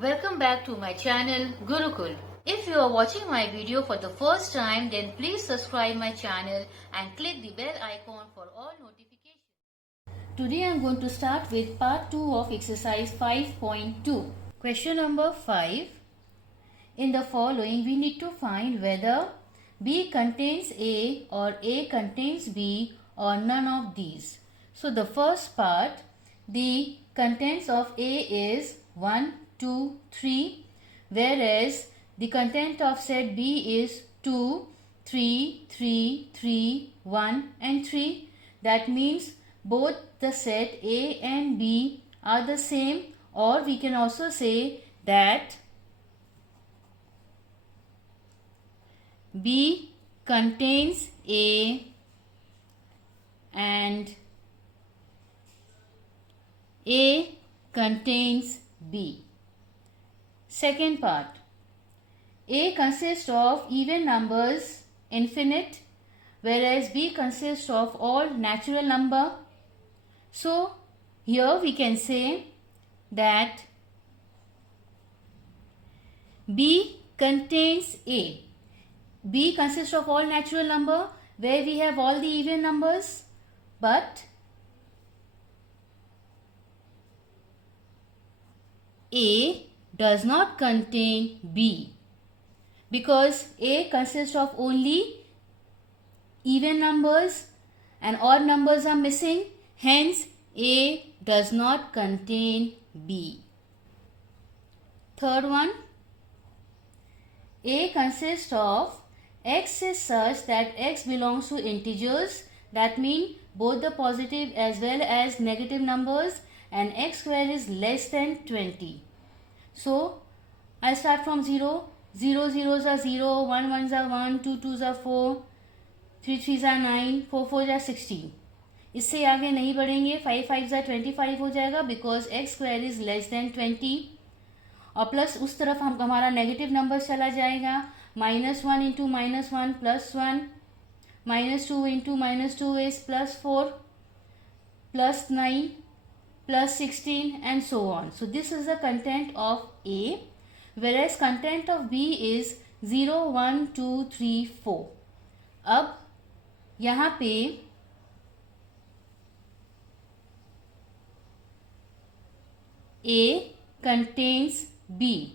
Welcome back to my channel Gurukul. If you are watching my video for the first time, then please subscribe my channel and click the bell icon for all notifications. Today I am going to start with part 2 of exercise 5.2. Question number 5. In the following, we need to find whether B contains A or A contains B or none of these. So the first part, the contents of A is 1, 2, 3, whereas the content of set B is 2, 3, 3, 3, 1 and 3. That means both the set A and B are the same, or we can also say that B contains A and A contains B. Second part, A consists of even numbers infinite, whereas B consists of all natural number. So here we can say that B contains A. B consists of all natural number where we have all the even numbers, but A does not contain B because A consists of only even numbers and odd numbers are missing. Hence, A does not contain B. Third one, A consists of X is such that X belongs to integers. That means both the positive as well as negative numbers, and X square is less than 20. So, I start from 0. 0 zeros are 0, 1 ones are 1, 2 twos are 4, 3 threes are 9, 4 fours are 16. इससे आगे नहीं बढ़ेंगे. 5 fives are 25 हो जाएगा because X square is less than 20. और plus उस तरफ हमारा नेगेटिव नंबर चला जाएगा. -1 into -1 +1, -2 into -2 is +4, +9, +16 and so on. So this is the content of A, whereas content of B is 0, 1, 2, 3, 4. अब यहाँ पे A contains B.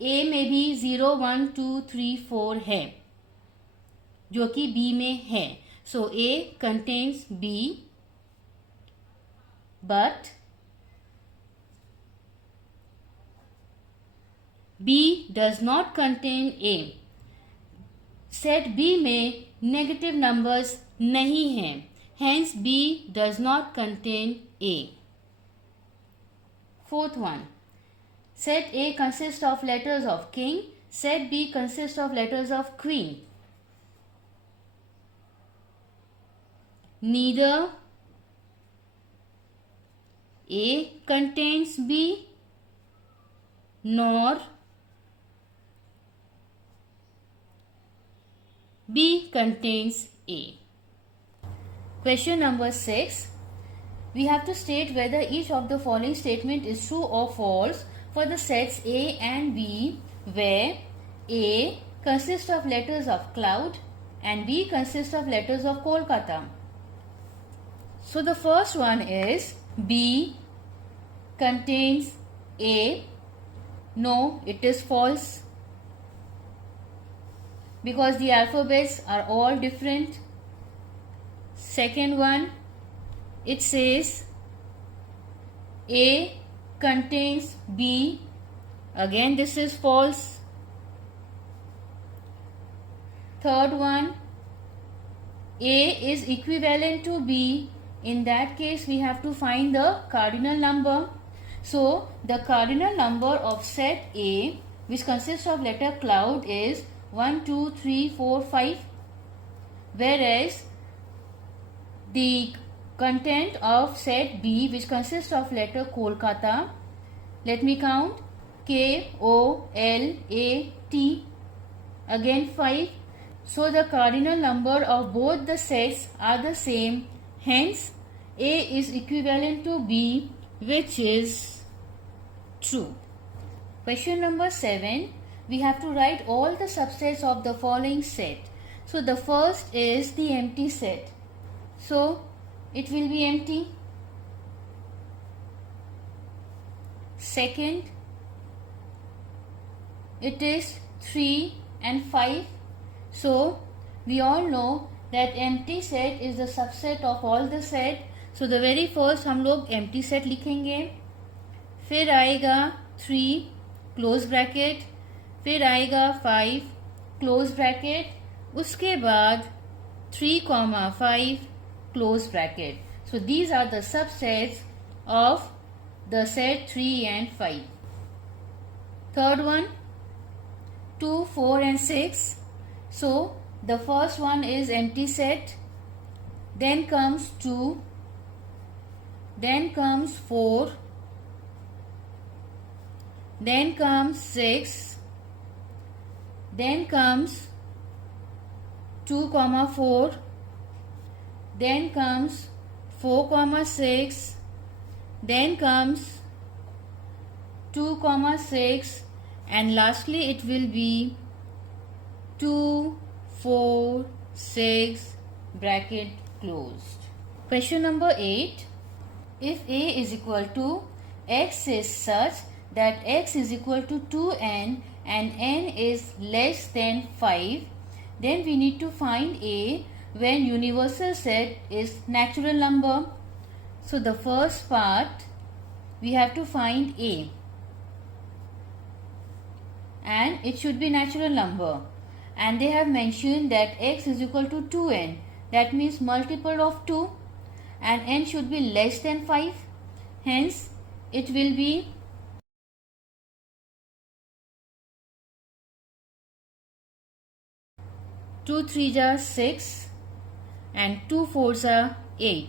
A में भी 0, 1, 2, 3, 4 है जो कि B में है. So A contains B, but B does not contain A. Set B में negative numbers नहीं हैं. Hence B does not contain A. Fourth one, set A consists of letters of king, set B consists of letters of queen. Neither A contains B nor B contains A. Question number 6. We have to state whether each of the following statement is true or false for the sets A and B, where A consists of letters of cloud and B consists of letters of Kolkata. So the first one is B contains A. No, it is false because the alphabets are all different. Second one, it says A contains B. Again, this is false. Third one, A is equivalent to B. In that case, we have to find the cardinal number. So, the cardinal number of set A, which consists of letter cloud, is 1, 2, 3, 4, 5. Whereas, the content of set B, which consists of letter Kolkata, let me count, K-O-L-A-T, again 5. So the cardinal number of both the sets are the same. Hence, A is equivalent to B, which is true. Question number 7. We have to write all the subsets of the following set. So the first is the empty set. So it will be empty. Second, it is 3 and 5. So we all know that empty set is the subset of all the set. So the very first हम लोग empty set लिखेंगे, फिर आएगा 3 close bracket, फिर आएगा 5 close bracket, उसके बाद 3, 5 close bracket. So these are the subsets of the set 3 and 5. Third one, 2, 4 and 6. So the first one is empty set, then comes 2, then comes 4, then comes 6, then comes 2, 4, then comes 4, 6, then comes 2, 6, and lastly it will be 2, 4, 6 bracket closed. Question number 8. If A is equal to x is such that x is equal to 2n and n is less than 5, then we need to find A when universal set is natural number. So the first part, we have to find A, and it should be natural number, and they have mentioned that x is equal to 2n, that means multiple of 2, and n should be less than 5, hence it will be 2 3s are 6 and 2 4s are 8.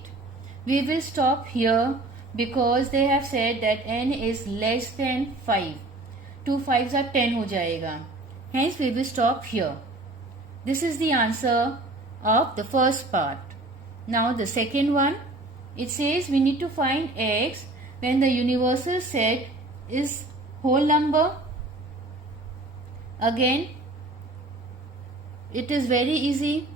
We will stop here because they have said that n is less than 5. 2 5s are 10 हो जाएगा. Hence we will stop here. This is the answer of the first part. Now the second one, it says we need to find x when the universal set is whole number. Again, it is very easy.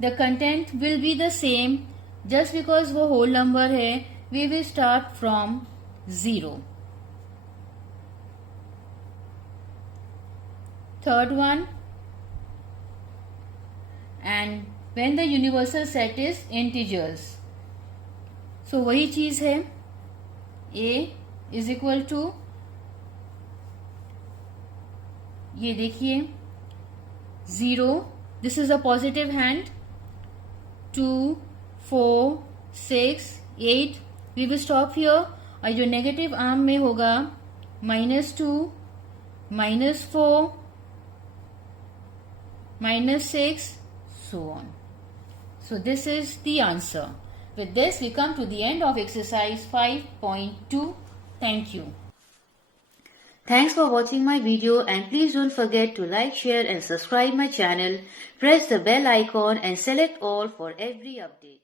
The content will be the same. Just because वो whole number है, we will start from 0. Third one, and when the universal set is integers. So वही चीज़ है, A is equal to, ये देखिए 0, this is a positive hand, 2, 4, 6, 8, we will stop here. और जो negative arm में होगा -2, -4, -6, so on. So this is the answer. With this we come to the end of exercise 5.2. Thank you. Thanks for watching my video, and please don't forget to like, share and subscribe my channel. Press the bell icon and select all for every update.